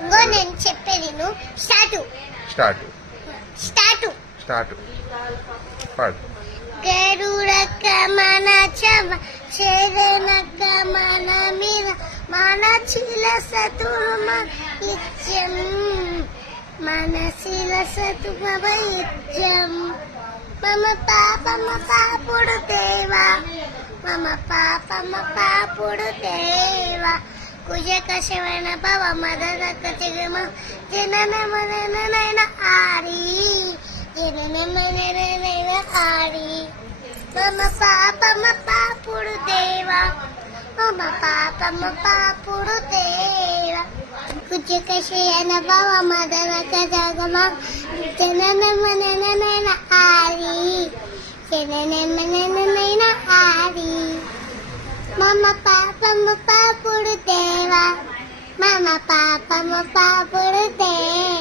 ఇంకో నేను చెప్పేది నువ్వు స్టార్ట్ స్టార్ట్ స్టార్ట్ స్టార్ట్ పాడు. గరుడక మన చవ శరణక మన మీద మన శిలసతుమ ఇచ్చం మన శిలసతుమ ఇచ్చం మమ పాపమ పాపుడు దేవా మమ పాపమ పాపుడు దేవా కుజక శవణ భవ మదనక జగమ జనన మననైన ఆరి జనన మననైన ఆరి మమ పాపమ పాపుడు దేవా మమ పాపమ పాపుడు దేవా కుజక శయన భవ మదనక జగమ జనన మననైన ఆరి జనన మననైన ఆరి మమ పాపమ పాపుడు దేవా మమ పాపమ పాపుడు దేవా